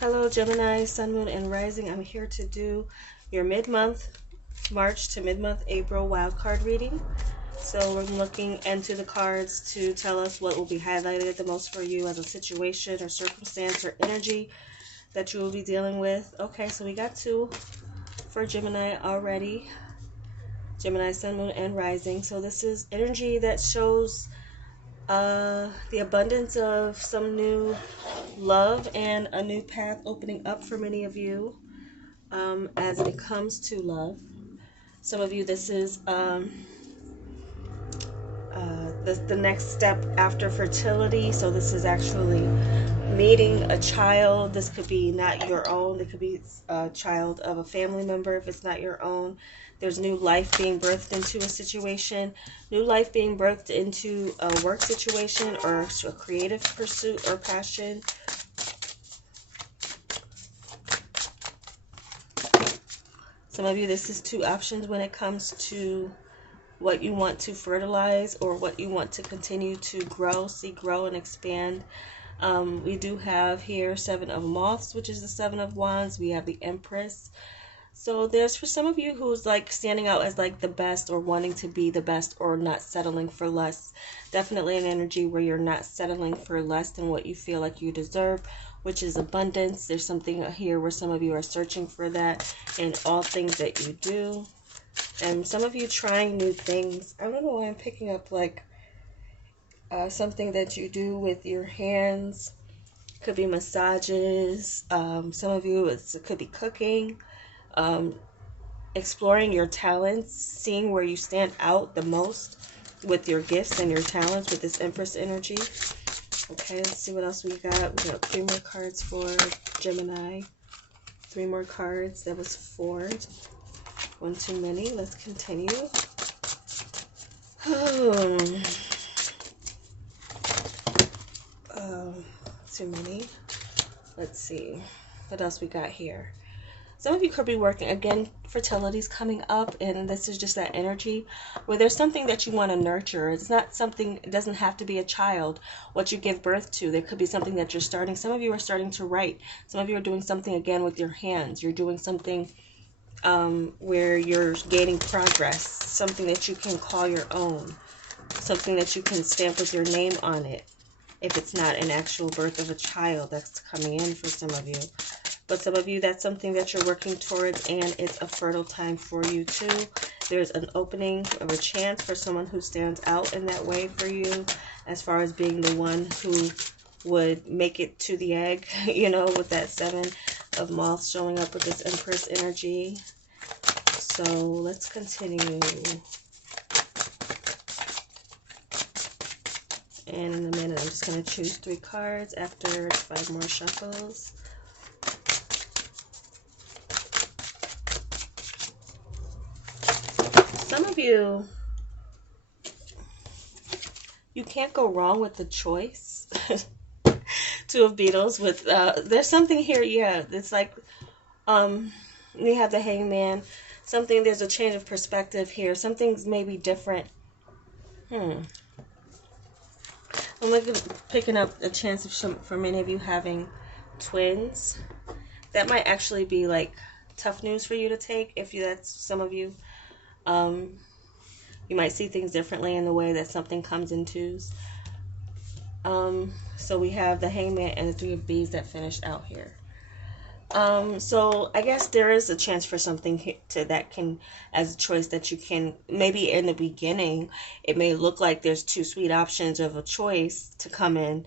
Hello Gemini, Sun, Moon, and Rising. I'm here to do your mid-month March to mid-month April wild card reading. So we're looking into the cards to tell us what will be highlighted the most for you as a situation or circumstance or energy that you will be dealing with. Okay, so we got two for Gemini already. Gemini, Sun, Moon, and Rising. So this is energy that shows the abundance of some new love and a new path opening up for many of you as it comes to love. Some of you, this is the next step after fertility. So this is actually meeting a child. This could be not your own. It could be a child of a family member if it's not your own. There's new life being birthed into a situation, new life being birthed into a work situation or a creative pursuit or passion. Some of you, this is two options when it comes to what you want to fertilize or what you want to continue to grow, see grow and expand. We do have here Seven of Moths, which is the Seven of Wands. We have the Empress. So there's for some of you who's like standing out as like the best or wanting to be the best or not settling for less. Definitely an energy where you're not settling for less than what you feel like you deserve, which is abundance. There's something here where some of you are searching for that in all things that you do. And some of you trying new things. I don't know why I'm picking up like something that you do with your hands. Could be massages. Some of you, it could be cooking. Exploring your talents, seeing where you stand out the most with your gifts and your talents with this Empress energy. Okay, let's see what else we got. We got 3 more cards for Gemini. 3 more cards. That was 4. One too many. Let's continue. Too many. Let's see what else we got here. Some of you could be working, again, fertility's coming up, and this is just that energy where there's something that you want to nurture. It's not something, it doesn't have to be a child, what you give birth to. There could be something that you're starting. Some of you are starting to write. Some of you are doing something, again, with your hands. You're doing something where you're gaining progress, something that you can call your own, something that you can stamp with your name on it. If it's not an actual birth of a child that's coming in for some of you. But some of you, that's something that you're working towards, and it's a fertile time for you too. There's an opening of a chance for someone who stands out in that way for you, as far as being the one who would make it to the egg, you know, with that 7 of Moths showing up with this Empress energy. So let's continue. And in a minute, I'm just going to choose 3 cards after 5 more shuffles. Some of you, you can't go wrong with the choice. 2 of Beetles with, there's something here, yeah, it's like, you have the Hangman. Something, there's a change of perspective here. Something's maybe different. I'm picking up a chance of for many of you having twins. That might actually be like tough news for you to take if that's some of you. You might see things differently in the way that something comes in twos. So we have the Hangman and the 3 of Bees that finished out here. So I guess there is a chance for something that can, as a choice that you can, maybe in the beginning, it may look like there's 2 sweet options of a choice to come in,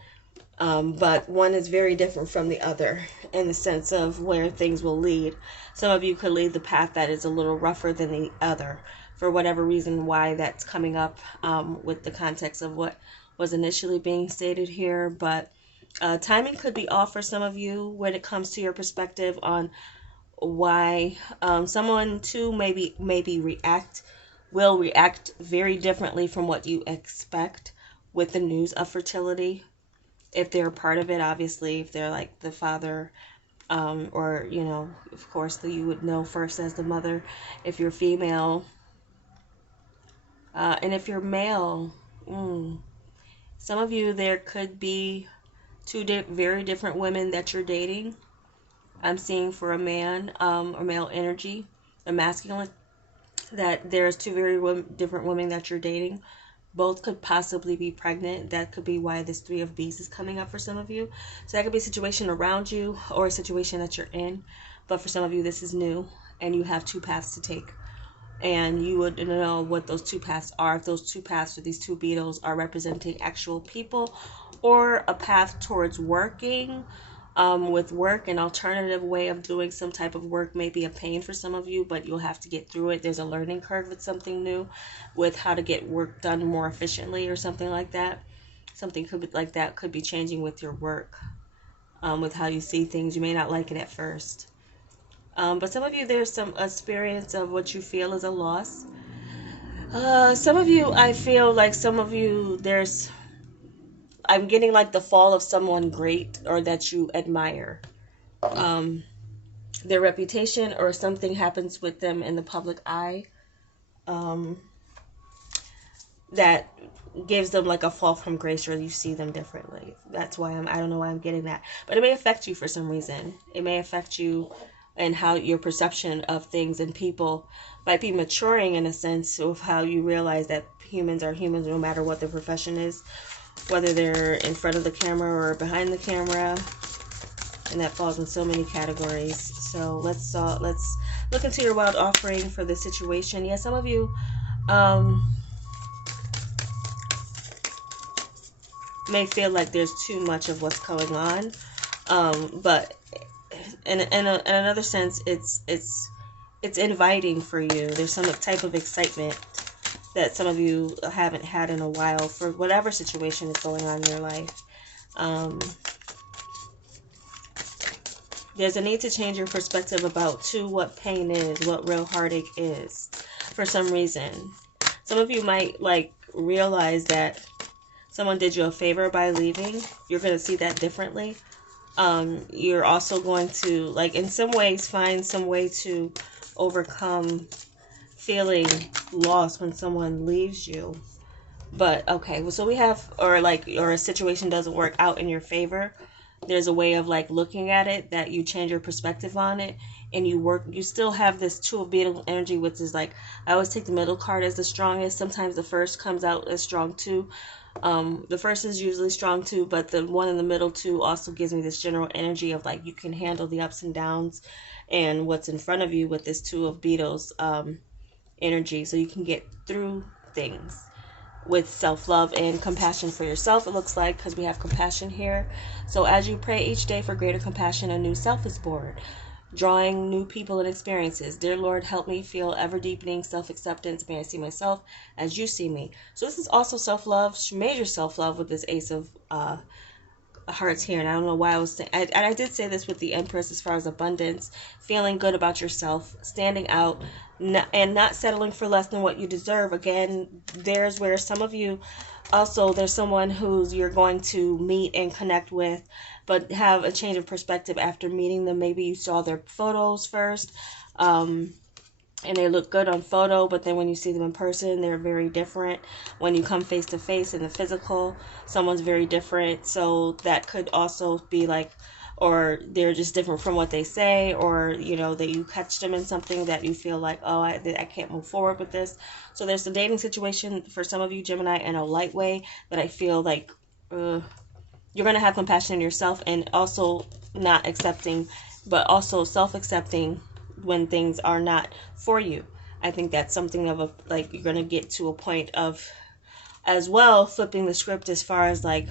but one is very different from the other in the sense of where things will lead. Some of you could lead the path that is a little rougher than the other for whatever reason why that's coming up with the context of what was initially being stated here, but timing could be off for some of you when it comes to your perspective on why someone too will react very differently from what you expect with the news of fertility. If they're a part of it, obviously, if they're like the father, or, you know, of course, you would know first as the mother, if you're female, and if you're male, some of you, there could be 2 very different women that you're dating. I'm seeing for a man, or male energy, a masculine, that there's two very different women that you're dating. Both could possibly be pregnant. That could be why this Three of Beasts is coming up for some of you. So that could be a situation around you or a situation that you're in. But for some of you, this is new and you have two paths to take. And you would know what those two paths are. If those two paths or these two beetles are representing actual people, or a path towards working. With work, an alternative way of doing some type of work may be a pain for some of you, but you'll have to get through it. There's a learning curve with something new, with how to get work done more efficiently or something like that. Something could be like that could be changing with your work, with how you see things. You may not like it at first. But some of you, there's some experience of what you feel is a loss. Some of you, I feel like some of you, I'm getting like the fall of someone great or that you admire. Their reputation or something happens with them in the public eye, that gives them like a fall from grace, or you see them differently. That's why I don't know why I'm getting that. But it may affect you for some reason. It may affect you and how your perception of things and people might be maturing in a sense of how you realize that humans are humans no matter what their profession is, whether they're in front of the camera or behind the camera, and that falls in so many categories. So let's look into your wild offering for the situation. Yeah, some of you may feel like there's too much of what's going on, but in another sense, it's inviting for you. There's some type of excitement that some of you haven't had in a while for whatever situation is going on in your life. There's a need to change your perspective about, too, what pain is, what real heartache is, for some reason. Some of you might, like, realize that someone did you a favor by leaving. You're going to see that differently. You're also going to, like, in some ways, find some way to overcome feeling lost when someone leaves you. But okay, well, so we have, or a situation doesn't work out in your favor. There's a way of like looking at it that you change your perspective on it, and you still have this Two of Beetle energy, which is like, I always take the middle card as the strongest. Sometimes the first comes out as strong too. The first is usually strong too, but the one in the middle too also gives me this general energy of like you can handle the ups and downs and what's in front of you with this Two of Beetles energy, so you can get through things with self-love and compassion for yourself, it looks like, because we have compassion here. So as you pray each day for greater compassion, a new self is born, drawing new people and experiences. Dear Lord, help me feel ever-deepening self-acceptance. May I see myself as you see me. So this is also self-love, major self-love, with this Ace of hearts here. And I don't know why I was saying, and I did say this with the Empress as far as abundance, feeling good about yourself, standing out, and not settling for less than what you deserve. Again, there's where some of you also, there's someone who's you're going to meet and connect with, but have a change of perspective after meeting them. Maybe you saw their photos first, and they look good on photo, but then when you see them in person, they're very different. When you come face to face in the physical, someone's very different. So that could also be like, or they're just different from what they say, or, you know, that you catch them in something that you feel like, oh, I can't move forward with this. So there's a dating situation for some of you, Gemini, in a light way that I feel like you're going to have compassion in yourself, and also not accepting, but also self-accepting when things are not for you. I think that's something of a, like, you're going to get to a point of, as well, flipping the script as far as like,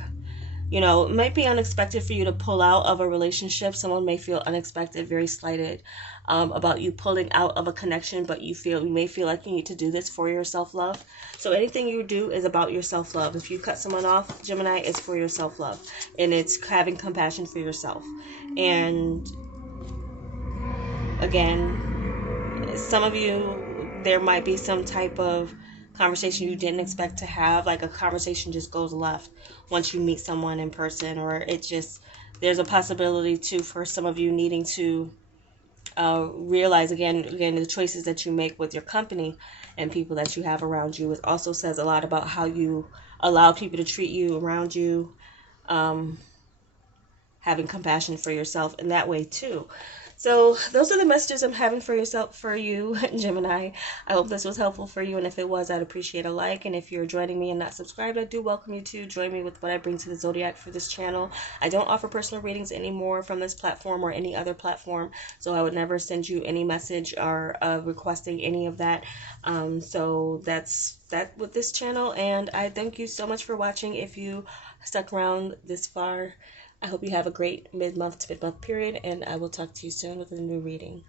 you know, it might be unexpected for you to pull out of a relationship. Someone may feel unexpected, very slighted about you pulling out of a connection, but you may feel like you need to do this for your self-love. So anything you do is about your self-love. If you cut someone off, Gemini, it's for your self-love, and it's having compassion for yourself. And again, some of you, there might be some type of conversation you didn't expect to have, like a conversation just goes left once you meet someone in person, or it just, there's a possibility too for some of you needing to realize again the choices that you make with your company and people that you have around you. It also says a lot about how you allow people to treat you around you, having compassion for yourself in that way too. So those are the messages I'm having for yourself, for you, Gemini. I hope this was helpful for you, and if it was, I'd appreciate a like. And if you're joining me and not subscribed, I do welcome you to join me with what I bring to the zodiac for this channel. I don't offer personal readings anymore from this platform or any other platform, so I would never send you any message or requesting any of that. So that's that with this channel, and I thank you so much for watching. If you stuck around this far, I hope you have a great mid-month to mid-month period, and I will talk to you soon with a new reading.